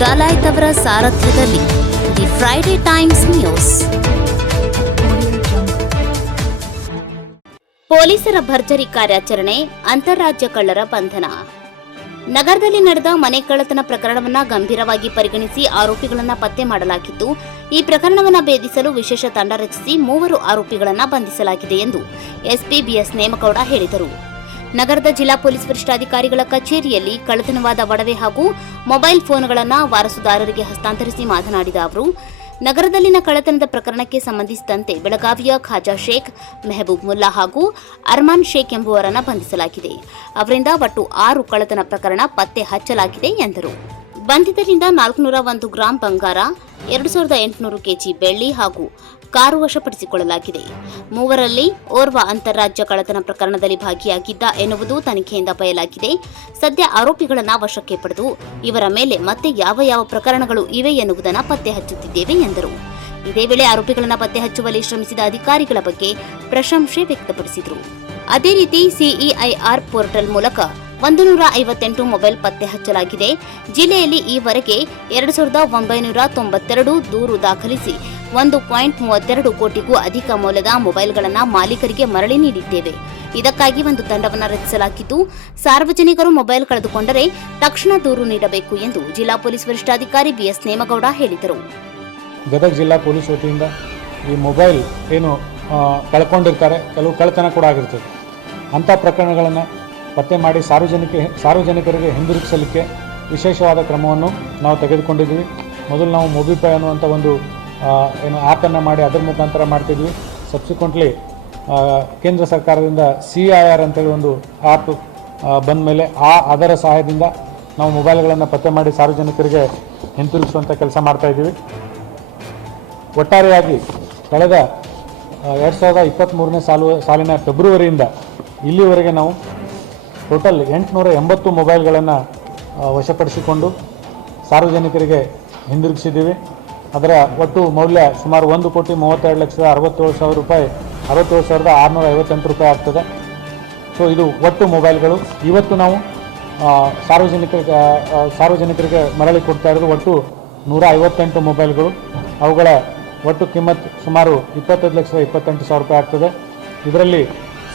ಡಾಲಾಯ್ತ್ ಅವರ ಸಾರಥ್ಯದಲ್ಲಿ the Friday times news. ಪೊಲೀಸರ ಭರ್ಜರಿ ಕಾರ್ಯಾಚರಣೆ, ಅಂತಾರಾಜ್ಯ ಕಳ್ಳರ ಬಂಧನ. ನಗರದಲ್ಲಿ ನಡೆದ ಮನೆ ಕಳ್ಳತನ ಪ್ರಕರಣವನ್ನು ಗಂಭೀರವಾಗಿ ಪರಿಗಣಿಸಿ ಆರೋಪಿಗಳನ್ನು ಪತ್ತೆ ಮಾಡಲಾಗಿದ್ದು, ಈ ಪ್ರಕರಣವನ್ನು ಭೇದಿಸಲು ವಿಶೇಷ ತಂಡ ರಚಿಸಿ 3 ಆರೋಪಿಗಳನ್ನು ಬಂಧಿಸಲಾಗಿದೆ ಎಂದು ಎಸ್ಪಿ ಬಿಎಸ್ ನೇಮಗೌಡ ಹೇಳಿದರು. ನಗರದ ಜಿಲ್ಲಾ ಪೊಲೀಸ್ ವರಿಷ್ಠಾಧಿಕಾರಿಗಳ ಕಚೇರಿಯಲ್ಲಿ ಕಳ್ಳತನವಾದ ಒಡವೆ ಹಾಗೂ ಮೊಬೈಲ್ ಫೋನ್ಗಳನ್ನು ವಾರಸುದಾರರಿಗೆ ಹಸ್ತಾಂತರಿಸಿ ಮಾತನಾಡಿದ ಅವರು, ನಗರದಲ್ಲಿನ ಕಳ್ಳತನದ ಪ್ರಕರಣಕ್ಕೆ ಸಂಬಂಧಿಸಿದಂತೆ ಬೆಳಗಾವಿಯ ಖಾಜಾ ಶೇಖ್, ಮೆಹಬೂಬ್ ಮುಲ್ಲಾ ಹಾಗೂ ಅರ್ಮಾನ್ ಶೇಖ್ ಎಂಬುವರನ್ನು ಬಂಧಿಸಲಾಗಿದೆ. ಅವರಿಂದ ಒಟ್ಟು 6 ಕಳ್ಳತನ ಪ್ರಕರಣ ಪತ್ತೆ ಹಚ್ಚಲಾಗಿದೆ ಎಂದರು. ಬಂಧಿತರಿಂದ 401 ಗ್ರಾಂ ಬಂಗಾರ, 2800 ಕೆಜಿ ಬೆಳ್ಳಿ ಹಾಗೂ ಕಾರು ವಶಪಡಿಸಿಕೊಳ್ಳಲಾಗಿದೆ. 3ರಲ್ಲಿ ಓರ್ವ ಅಂತಾರಾಜ್ಯ ಕಳ್ಳತನ ಪ್ರಕರಣದಲ್ಲಿ ಭಾಗಿಯಾಗಿದ್ದ ಎನ್ನುವುದು ತನಿಖೆಯಿಂದ ಬಯಲಾಗಿದೆ. ಸದ್ಯ ಆರೋಪಿಗಳನ್ನು ವಶಕ್ಕೆ ಪಡೆದು ಇವರ ಮೇಲೆ ಮತ್ತೆ ಯಾವ ಪ್ರಕರಣಗಳು ಇವೆ ಎನ್ನುವುದನ್ನು ಪತ್ತೆ ಹಚ್ಚುತ್ತಿದ್ದೇವೆ ಎಂದರು. ಇದೇ ವೇಳೆ ಆರೋಪಿಗಳನ್ನು ಪತ್ತೆ ಹಚ್ಚುವಲ್ಲಿ ಶ್ರಮಿಸಿದ ಅಧಿಕಾರಿಗಳ ಬಗ್ಗೆ ಪ್ರಶಂಸೆ ವ್ಯಕ್ತಪಡಿಸಿದರು. ಅದೇ ರೀತಿ ಸಿಇಐಆರ್ ಪೋರ್ಟಲ್ ಮೂಲಕ 158 ಮೊಬೈಲ್ ಪತ್ತೆ ಹಚ್ಚಲಾಗಿದೆ. ಜಿಲ್ಲೆಯಲ್ಲಿ ಈವರೆಗೆ 2992 ದೂರು ದಾಖಲಿಸಿ 1.32 ಕೋಟಿಗೂ ಅಧಿಕ ಮೌಲ್ಯದ ಮೊಬೈಲ್ಗಳನ್ನು ಮಾಲೀಕರಿಗೆ ಮರಳಿ ನೀಡಿದ್ದೇವೆ. ಇದಕ್ಕಾಗಿ ಒಂದು ತಂಡವನ್ನು ರಚಿಸಲಾಗಿದ್ದು, ಸಾರ್ವಜನಿಕರು ಮೊಬೈಲ್ ಕಳೆದುಕೊಂಡರೆ ತಕ್ಷಣ ದೂರು ನೀಡಬೇಕು ಎಂದು ಜಿಲ್ಲಾ ಪೊಲೀಸ್ ವರಿಷ್ಠಾಧಿಕಾರಿ ಬಿಎಸ್ ನೇಮಗೌಡ ಹೇಳಿದರು. ಗದಗ ಜಿಲ್ಲಾ ಪೊಲೀಸ್ ವತಿಯಿಂದ ಈ ಮೊಬೈಲ್ ಏನು ಕಳ್ಕೊಂಡಿರ್ತಾರೆ, ಕೆಲವು ಕಳ್ಳತನ ಕೂಡ ಆಗಿರ್ತದೆ, ಅಂಥ ಪ್ರಕರಣಗಳನ್ನು ಪತ್ತೆ ಮಾಡಿ ಸಾರ್ವಜನಿಕರಿಗೆ ಹಿಂದಿರುಗಿಸಲಿಕ್ಕೆ ವಿಶೇಷವಾದ ಕ್ರಮವನ್ನು ನಾವು ತೆಗೆದುಕೊಂಡಿದ್ದೀವಿ. ಮೊದಲು ನಾವು ಮೊಬಿಪೈ ಅನ್ನುವಂಥ ಒಂದು ಆ್ಯಪನ್ನು ಮಾಡಿ ಅದರ ಮುಖಾಂತರ ಮಾಡ್ತಿದ್ವಿ. ಸಬ್ಸಿಕ್ವೆಂಟ್ಲಿ ಕೇಂದ್ರ ಸರ್ಕಾರದಿಂದ CIR ಅಂತೇಳಿ ಒಂದು ಆ್ಯಪ್ ಬಂದ ಮೇಲೆ ಅದರ ಸಹಾಯದಿಂದ ನಾವು ಮೊಬೈಲ್ಗಳನ್ನು ಪತ್ತೆ ಮಾಡಿ ಸಾರ್ವಜನಿಕರಿಗೆ ಹಿಂತಿರುಗಿಸುವಂಥ ಕೆಲಸ ಮಾಡ್ತಾಯಿದ್ದೀವಿ. ಒಟ್ಟಾರೆಯಾಗಿ ಕಳೆದ 2023ನೇ ಸಾಲಿನ ಫೆಬ್ರವರಿಯಿಂದ ಇಲ್ಲಿವರೆಗೆ ನಾವು ಟೋಟಲ್ 880 ಮೊಬೈಲ್ಗಳನ್ನು ವಶಪಡಿಸಿಕೊಂಡು ಸಾರ್ವಜನಿಕರಿಗೆ ಹಿಂದಿರುಗಿಸಿದ್ದೀವಿ. ಅದರ ಒಟ್ಟು ಮೌಲ್ಯ ಸುಮಾರು 1,32,67,000 ರೂಪಾಯಿ, 67,658 ರೂಪಾಯಿ ಆಗ್ತದೆ. ಸೊ ಇದು ಒಟ್ಟು ಮೊಬೈಲ್ಗಳು. ಇವತ್ತು ನಾವು ಸಾರ್ವಜನಿಕರಿಗೆ ಮರಳಿ ಕೊಡ್ತಾ ಇರೋದು ಒಟ್ಟು 158 ಮೊಬೈಲ್ಗಳು. ಅವುಗಳ ಒಟ್ಟು ಕಿಮ್ಮತ್ ಸುಮಾರು 25,28,000 ರೂಪಾಯಿ ಆಗ್ತದೆ. ಇದರಲ್ಲಿ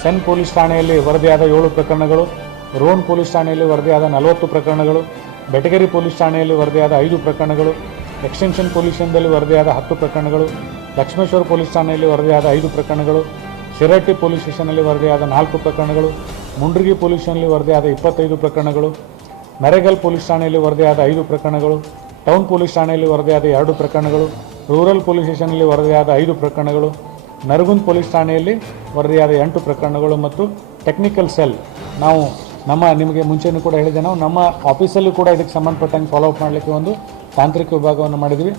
ಸೆನ್ ಪೊಲೀಸ್ ಠಾಣೆಯಲ್ಲಿ ವರದಿಯಾದ 7 ಪ್ರಕರಣಗಳು, ರೋನ್ ಪೊಲೀಸ್ ಠಾಣೆಯಲ್ಲಿ ವರದಿಯಾದ 40 ಪ್ರಕರಣಗಳು, ಬೆಟಗೇರಿ ಪೊಲೀಸ್ ಠಾಣೆಯಲ್ಲಿ ವರದಿಯಾದ 5 ಪ್ರಕರಣಗಳು, ಎಕ್ಸ್ಟೆನ್ಷನ್ ಪೊಲೀಸ್ನಲ್ಲಿ ವರದಿಯಾದ 10 ಪ್ರಕರಣಗಳು, ಲಕ್ಷ್ಮೇಶ್ವರ ಪೊಲೀಸ್ ಠಾಣೆಯಲ್ಲಿ ವರದಿಯಾದ 5 ಪ್ರಕರಣಗಳು, ಶಿರಹಟ್ಟಿ ಪೊಲೀಸ್ ಸ್ಟೇಷನ್ನಲ್ಲಿ ವರದಿಯಾದ 4 ಪ್ರಕರಣಗಳು, ಮುಂಡ್ರಿಗಿ ಪೊಲೀಸ್ನಲ್ಲಿ ವರದಿಯಾದ 25 ಪ್ರಕರಣಗಳು, ನರೇಗಲ್ ಪೊಲೀಸ್ ಠಾಣೆಯಲ್ಲಿ ವರದಿಯಾದ 5 ಪ್ರಕರಣಗಳು, ಟೌನ್ ಪೊಲೀಸ್ ಠಾಣೆಯಲ್ಲಿ ವರದಿಯಾದ 2 ಪ್ರಕರಣಗಳು, ರೂರಲ್ ಪೊಲೀಸ್ ಸ್ಟೇಷನ್ನಲ್ಲಿ ವರದಿಯಾದ 5 ಪ್ರಕರಣಗಳು, ನರಗುಂದ್ ಪೊಲೀಸ್ ಠಾಣೆಯಲ್ಲಿ ವರದಿಯಾದ 8 ಪ್ರಕರಣಗಳು ಮತ್ತು ಟೆಕ್ನಿಕಲ್ ಸೆಲ್ ನಿಮಗೆ ಮುಂಚೆನೂ ಕೂಡ ಹೇಳಿದೆ, ನಾವು ನಮ್ಮ ಆಫೀಸಲ್ಲೂ ಕೂಡ ಇದಕ್ಕೆ ಸಂಬಂಧಪಟ್ಟಂಗೆ ಫಾಲೋಅಪ್ ಮಾಡಲಿಕ್ಕೆ ಒಂದು ತಾಂತ್ರಿಕ ವಿಭಾಗವನ್ನು ಮಾಡಿದ್ವಿ.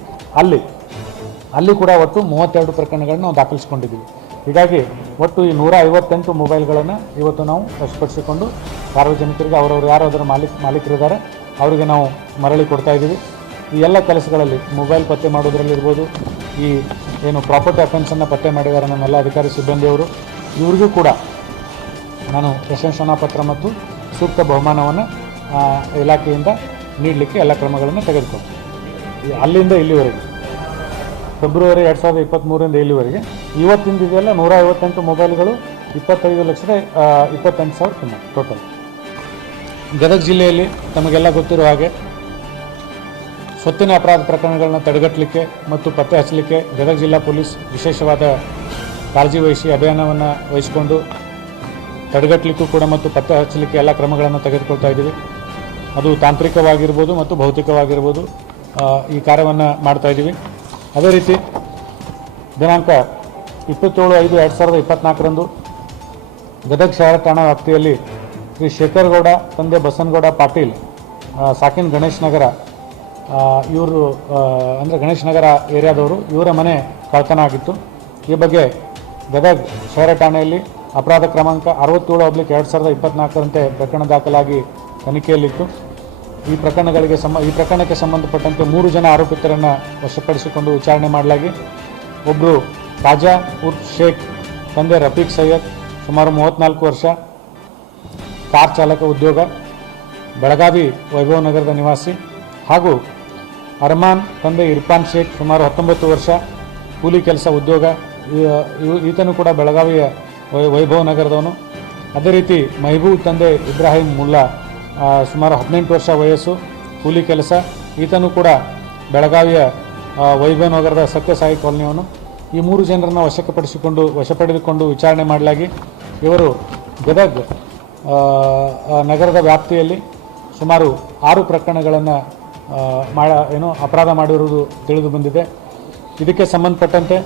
ಅಲ್ಲಿ ಕೂಡ ಒಟ್ಟು 32 ಪ್ರಕರಣಗಳನ್ನು ನಾವು ದಾಖಲಿಸಿಕೊಂಡಿದ್ದೀವಿ. ಹೀಗಾಗಿ ಒಟ್ಟು ಈ 158 ಮೊಬೈಲ್ಗಳನ್ನು ಇವತ್ತು ನಾವು ವಶಪಡಿಸಿಕೊಂಡು ಸಾರ್ವಜನಿಕರಿಗೆ ಅವರವರು ಯಾರು ಅದರ ಮಾಲೀಕರಿದ್ದಾರೆ ಅವರಿಗೆ ನಾವು ಮರಳಿ ಕೊಡ್ತಾ ಇದ್ದೀವಿ. ಈ ಎಲ್ಲ ಕೆಲಸಗಳಲ್ಲಿ ಮೊಬೈಲ್ ಪತ್ತೆ ಮಾಡೋದ್ರಲ್ಲಿರ್ಬೋದು, ಈ ಏನು ಪ್ರಾಪರ್ಟಿ ಅಫೆನ್ಸನ್ನು ಪತ್ತೆ ಮಾಡಿದ್ದಾರೆ ನಮ್ಮೆಲ್ಲ ಅಧಿಕಾರಿ ಸಿಬ್ಬಂದಿಯವರು, ಇವರಿಗೂ ಕೂಡ ನಾನು ಪ್ರಶಂಸನಾ ಪತ್ರ ಮತ್ತು ಸೂಕ್ತ ಬಹುಮಾನವನ್ನು ಇಲಾಖೆಯಿಂದ ನೀಡಲಿಕ್ಕೆ ಎಲ್ಲ ಕ್ರಮಗಳನ್ನು ತೆಗೆದುಕೊಳ್ತೀನಿ. ಅಲ್ಲಿಂದ ಇಲ್ಲಿವರೆಗೆ ಫೆಬ್ರವರಿ 2023ರಿಂದ ಇಲ್ಲಿವರೆಗೆ ಇವತ್ತಿಂದ ಇದೆಲ್ಲ 158 ಮೊಬೈಲ್ಗಳು, 25,28,000 ಕಿಮ್ಮತ್ತು ಟೋಟಲ್. ಗದಗ ಜಿಲ್ಲೆಯಲ್ಲಿ ತಮಗೆಲ್ಲ ಗೊತ್ತಿರೋ ಹಾಗೆ ಸ್ವತ್ತಿನ ಅಪರಾಧ ಪ್ರಕರಣಗಳನ್ನ ತಡೆಗಟ್ಟಲಿಕ್ಕೆ ಮತ್ತು ಪತ್ತೆ ಹಚ್ಚಲಿಕ್ಕೆ ಗದಗ ಜಿಲ್ಲಾ ಪೊಲೀಸ್ ವಿಶೇಷವಾದ ಕಾಳಜಿ ವಹಿಸಿ ಅಭಿಯಾನವನ್ನು ವಹಿಸಿಕೊಂಡು ತಡೆಗಟ್ಟಲಿಕ್ಕೂ ಕೂಡ ಮತ್ತು ಪತ್ತೆ ಹಚ್ಚಲಿಕ್ಕೆ ಎಲ್ಲ ಕ್ರಮಗಳನ್ನು ತೆಗೆದುಕೊಳ್ತಾ ಇದ್ದೀವಿ. ಅದು ತಾಂತ್ರಿಕವಾಗಿರ್ಬೋದು ಮತ್ತು ಭೌತಿಕವಾಗಿರ್ಬೋದು ಈ ಕಾರ್ಯವನ್ನು ಮಾಡ್ತಾ ಇದ್ದೀವಿ. ಅದೇ ರೀತಿ ದಿನಾಂಕ 27/5/2024ರಂದು ಗದಗ ಶಹರ ಠಾಣಾ ವ್ಯಾಪ್ತಿಯಲ್ಲಿ ಶ್ರೀ ಶೇಖರಗೌಡ ತಂದೆ ಬಸನಗೌಡ ಪಾಟೀಲ್, ಸಾಕಿನ್ ಗಣೇಶ್ ನಗರ, ಇವರು ಅಂದರೆ ಗಣೇಶ್ ನಗರ ಏರಿಯಾದವರು, ಇವರ ಮನೆ ಕಳ್ಳತನ ಆಗಿತ್ತು. ಈ ಬಗ್ಗೆ ಗದಗ ಶಹರ ಠಾಣೆಯಲ್ಲಿ ಅಪರಾಧ ಕ್ರಮಾಂಕ 67/2024ರಂತೆ ಪ್ರಕರಣ ದಾಖಲಾಗಿ ತನಿಖೆಯಲ್ಲಿತ್ತು. ಈ ಪ್ರಕರಣಕ್ಕೆ ಸಂಬಂಧಪಟ್ಟಂತೆ 3 ಜನ ಆರೋಪಿತರನ್ನು ವಶಪಡಿಸಿಕೊಂಡು ವಿಚಾರಣೆ ಮಾಡಲಾಗಿ ಒಬ್ಬರು ಖಾಜಾ ಉರ್ಫ್ ಶೇಖ್, ತಂದೆ ರಫೀಕ್ ಸೈಯದ್, ಸುಮಾರು 34 ವರ್ಷ, ಕಾರ್ ಚಾಲಕ ಉದ್ಯೋಗ, ಬೆಳಗಾವಿ ವೈಭವ ನಗರದ ನಿವಾಸಿ, ಹಾಗೂ ಅರ್ಮಾನ್ ತಂದೆ ಇರ್ಫಾನ್ ಶೇಖ್ ಸುಮಾರು 19 ವರ್ಷ, ಕೂಲಿ ಕೆಲಸ ಉದ್ಯೋಗ. ಈತನು ಕೂಡ ಬೆಳಗಾವಿಯ ವೈಭವ್ ನಗರದವನು. ಅದೇ ರೀತಿ ಮೆಹಬೂಬ್ ತಂದೆ ಇಬ್ರಾಹಿಂ ಮುಲ್ಲಾ, ಸುಮಾರು 18 ವರ್ಷ ವಯಸ್ಸು, ಕೂಲಿ ಕೆಲಸ. ಈತನು ಕೂಡ ಬೆಳಗಾವಿಯ ವೈಭವ್ ನಗರದ ಸತ್ಯಸಾಯಿ ಕಾಲೋನಿಯವನು. ಈ 3 ಜನರನ್ನು ವಶಪಡೆದುಕೊಂಡು ವಿಚಾರಣೆ ಮಾಡಲಾಗಿ ಇವರು ಗದಗ್ ನಗರದ ವ್ಯಾಪ್ತಿಯಲ್ಲಿ ಸುಮಾರು 6 ಪ್ರಕರಣಗಳನ್ನು ಅಪರಾಧ ಮಾಡಿರುವುದು ತಿಳಿದು ಬಂದಿದೆ. ಇದಕ್ಕೆ ಸಂಬಂಧಪಟ್ಟಂತೆ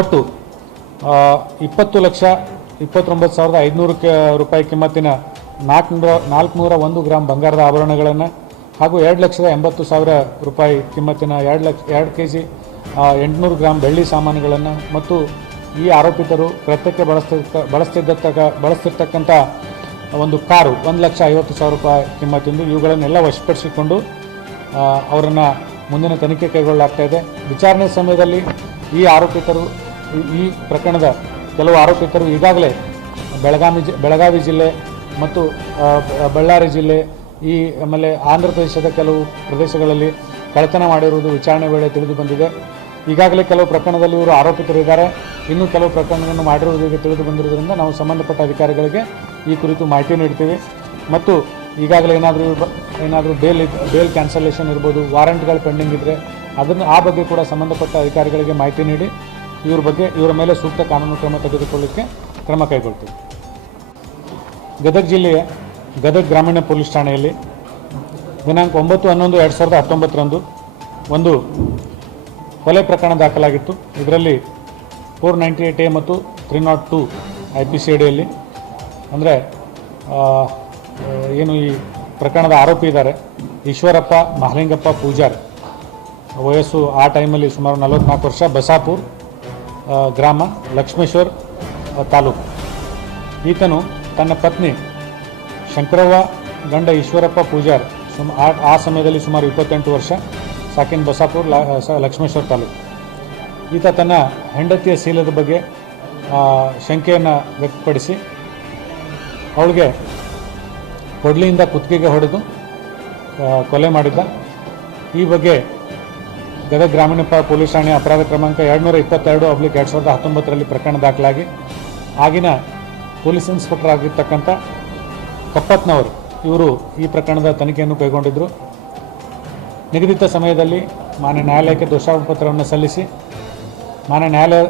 ಒಟ್ಟು 20,29,500 ರೂಪಾಯಿ ಕಿಮ್ಮತ್ತಿನ 401 ಗ್ರಾಂ ಬಂಗಾರದ ಆಭರಣಗಳನ್ನು ಹಾಗೂ 2,80,000 ರೂಪಾಯಿ ಕಿಮ್ಮತ್ತಿನ 2 kg 800 ಗ್ರಾಂ ಬೆಳ್ಳಿ ಸಾಮಾನುಗಳನ್ನು ಮತ್ತು ಈ ಆರೋಪಿತರು ಕೃತ್ಯಕ್ಕೆ ಬಳಸ್ತಿರ್ತಕ್ಕಂಥ ಒಂದು ಕಾರು 1,50,000 ರೂಪಾಯಿ ಕಿಮ್ಮತ್ತಿಂದು ಇವುಗಳನ್ನೆಲ್ಲ ವಶಪಡಿಸಿಕೊಂಡು ಅವರನ್ನು ಮುಂದಿನ ತನಿಖೆ ಕೈಗೊಳ್ಳಲಾಗ್ತಾ ಇದೆ. ವಿಚಾರಣೆ ಸಮಯದಲ್ಲಿ ಈ ಪ್ರಕರಣದ ಕೆಲವು ಆರೋಪಿತರು ಈಗಾಗಲೇ ಬೆಳಗಾವಿ ಜಿಲ್ಲೆ ಮತ್ತು ಬಳ್ಳಾರಿ ಜಿಲ್ಲೆ ಆಮೇಲೆ ಆಂಧ್ರ ಪ್ರದೇಶದ ಕೆಲವು ಪ್ರದೇಶಗಳಲ್ಲಿ ಕಳ್ಳತನ ಮಾಡಿರುವುದು ವಿಚಾರಣೆ ವೇಳೆ ತಿಳಿದು ಬಂದಿದೆ. ಈಗಾಗಲೇ ಕೆಲವು ಪ್ರಕರಣದಲ್ಲಿ ಇವರು ಆರೋಪಿತರಿದ್ದಾರೆ. ಇನ್ನೂ ಕೆಲವು ಪ್ರಕರಣಗಳನ್ನು ಮಾಡಿರುವುದಕ್ಕೆ ತಿಳಿದು ಬಂದಿರುವುದರಿಂದ ನಾವು ಸಂಬಂಧಪಟ್ಟ ಅಧಿಕಾರಿಗಳಿಗೆ ಈ ಕುರಿತು ಮಾಹಿತಿ ನೀಡ್ತೀವಿ. ಮತ್ತು ಈಗಾಗಲೇ ಏನಾದರೂ ಬೇಲ್ ಕ್ಯಾನ್ಸಲೇಷನ್ ಇರ್ಬೋದು, ವಾರಂಟ್ಗಳು ಪೆಂಡಿಂಗ್ ಇದ್ದರೆ ಆ ಬಗ್ಗೆ ಕೂಡ ಸಂಬಂಧಪಟ್ಟ ಅಧಿಕಾರಿಗಳಿಗೆ ಮಾಹಿತಿ ನೀಡಿ ಇವರ ಮೇಲೆ ಸೂಕ್ತ ಕಾನೂನು ಕ್ರಮ ತೆಗೆದುಕೊಳ್ಳಲಿಕ್ಕೆ ಕ್ರಮ ಕೈಗೊಳ್ತೀವಿ. ಗದಗ ಜಿಲ್ಲೆಯ ಗದಗ ಗ್ರಾಮೀಣ ಪೊಲೀಸ್ ಠಾಣೆಯಲ್ಲಿ ದಿನಾಂಕ 9/11/2019 ಒಂದು ಕೊಲೆ ಪ್ರಕರಣ ದಾಖಲಾಗಿತ್ತು. ಇದರಲ್ಲಿ 498A ಮತ್ತು 302 IPC ಅಡಿಯಲ್ಲಿ ಅಂದರೆ ಏನು ಈ ಪ್ರಕರಣದ ಆರೋಪಿ ಇದ್ದಾರೆ ಈಶ್ವರಪ್ಪ ಮಹಲಿಂಗಪ್ಪ ಪೂಜಾರ್, ವಯಸ್ಸು ಆ ಟೈಮಲ್ಲಿ ಸುಮಾರು 44 ವರ್ಷ, ಬಸಾಪುರ್ ಗ್ರಾಮ, ಲಕ್ಷ್ಮೇಶ್ವರ್ ತಾಲೂಕು. ಈತನು ತನ್ನ ಪತ್ನಿ ಶಂಕರವ್ವ ಗಂಡ ಈಶ್ವರಪ್ಪ ಪೂಜಾರ್ ಆ ಸಮಯದಲ್ಲಿ ಸುಮಾರು 28 ವರ್ಷ, ಸಾಕಿನ್ ಬಸಾಪುರ್ ಲಕ್ಷ್ಮೇಶ್ವರ ತಾಲೂಕು. ಈತ ತನ್ನ ಹೆಂಡತಿಯ ಶೀಲದ ಬಗ್ಗೆ ಶಂಕೆಯನ್ನು ವ್ಯಕ್ತಪಡಿಸಿ ಅವಳಿಗೆ ಕೊಡ್ಲಿಯಿಂದ ಕುತ್ತಿಗೆಗೆ ಹೊಡೆದು ಕೊಲೆ ಮಾಡಿದ್ದ. ಈ ಬಗ್ಗೆ ಗದಗ ಗ್ರಾಮೀಣ ಪೊಲೀಸ್ ಠಾಣೆ ಅಪರಾಧ ಕ್ರಮಾಂಕ 222/2019 ಪ್ರಕರಣ ದಾಖಲಾಗಿ ಆಗಿನ ಪೊಲೀಸ್ ಇನ್ಸ್ಪೆಕ್ಟರ್ ಆಗಿರ್ತಕ್ಕಂಥ ಕಪ್ಪತ್ನವರು ಇವರು ಈ ಪ್ರಕರಣದ ತನಿಖೆಯನ್ನು ಕೈಗೊಂಡಿದ್ದರು. ನಿಗದಿತ ಸಮಯದಲ್ಲಿ ಮಾನ್ಯ ನ್ಯಾಯಾಲಯಕ್ಕೆ ದೋಷಾರೋಪಪತ್ರವನ್ನು ಸಲ್ಲಿಸಿ ಮಾನ್ಯ ನ್ಯಾಯಾಲಯ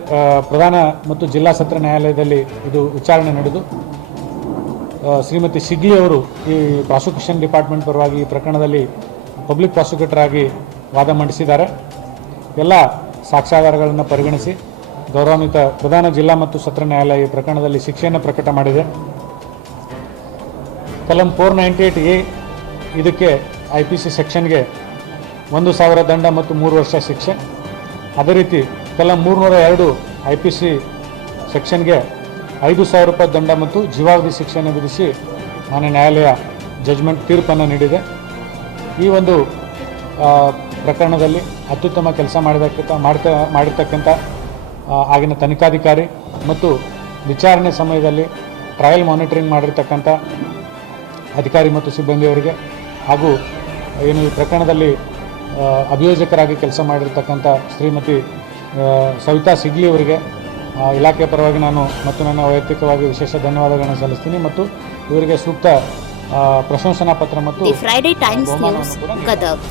ಪ್ರಧಾನ ಮತ್ತು ಜಿಲ್ಲಾ ಸತ್ರ ನ್ಯಾಯಾಲಯದಲ್ಲಿ ಇದು ವಿಚಾರಣೆ ನಡೆದು ಶ್ರೀಮತಿ ಶಿಗ್ಲಿ ಅವರು ಈ ಪ್ರಾಸಿಕ್ಯೂಷನ್ ಡಿಪಾರ್ಟ್ಮೆಂಟ್ ಪರವಾಗಿ ಈ ಪ್ರಕರಣದಲ್ಲಿ ಪಬ್ಲಿಕ್ ಪ್ರಾಸಿಕ್ಯೂಟರ್ ಆಗಿ ವಾದ ಮಂಡಿಸಿದ್ದಾರೆ. ಎಲ್ಲ ಸಾಕ್ಷ್ಯಾಧಾರಗಳನ್ನು ಪರಿಗಣಿಸಿ ಗೌರವಾನ್ವಿತ ಪ್ರಧಾನ ಜಿಲ್ಲಾ ಮತ್ತು ಸತ್ರ ನ್ಯಾಯಾಲಯ ಈ ಪ್ರಕರಣದಲ್ಲಿ ಶಿಕ್ಷೆಯನ್ನು ಪ್ರಕಟ ಮಾಡಿದೆ. ಕಲಂ 498A ಇದಕ್ಕೆ IPC ಸೆಕ್ಷನ್ಗೆ 1,000 ದಂಡ ಮತ್ತು 3 ವರ್ಷ ಶಿಕ್ಷೆ. ಅದೇ ರೀತಿ ಕಲಂ 302 IPC ಸೆಕ್ಷನ್ಗೆ 5,000 ರೂಪಾಯಿ ದಂಡ ಮತ್ತು ಜೀವಾವಧಿ ಶಿಕ್ಷೆಯನ್ನು ವಿಧಿಸಿ ಮಾನ್ಯ ನ್ಯಾಯಾಲಯ ತೀರ್ಪನ್ನು ನೀಡಿದೆ. ಈ ಒಂದು ಪ್ರಕರಣದಲ್ಲಿ ಅತ್ಯುತ್ತಮ ಕೆಲಸ ಮಾಡಿರ್ತಕ್ಕಂಥ ಆಗಿನ ತನಿಖಾಧಿಕಾರಿ ಮತ್ತು ವಿಚಾರಣೆ ಸಮಯದಲ್ಲಿ ಟ್ರಯಲ್ ಮಾನಿಟರಿಂಗ್ ಮಾಡಿರ್ತಕ್ಕಂಥ ಅಧಿಕಾರಿ ಮತ್ತು ಸಿಬ್ಬಂದಿಯವರಿಗೆ ಹಾಗೂ ಏನು ಈ ಪ್ರಕರಣದಲ್ಲಿ ಅಭಿಯೋಜಕರಾಗಿ ಕೆಲಸ ಮಾಡಿರ್ತಕ್ಕಂಥ ಶ್ರೀಮತಿ ಸವಿತಾ ಸಿಗ್ಲಿ ಅವರಿಗೆ ಇಲಾಖೆಯ ಪರವಾಗಿ ನಾನು ಮತ್ತು ನನ್ನ ವೈಯಕ್ತಿಕವಾಗಿ ವಿಶೇಷ ಧನ್ಯವಾದಗಳನ್ನು ಸಲ್ಲಿಸ್ತೀನಿ ಮತ್ತು ಇವರಿಗೆ ಸೂಕ್ತ ಪ್ರಶಂಸನಾ ಪತ್ರ ಮತ್ತು ಫ್ರೈಡೇ ಟೈಮ್ಸ್ ನ್ಯೂಸ್ ಗದಗ್.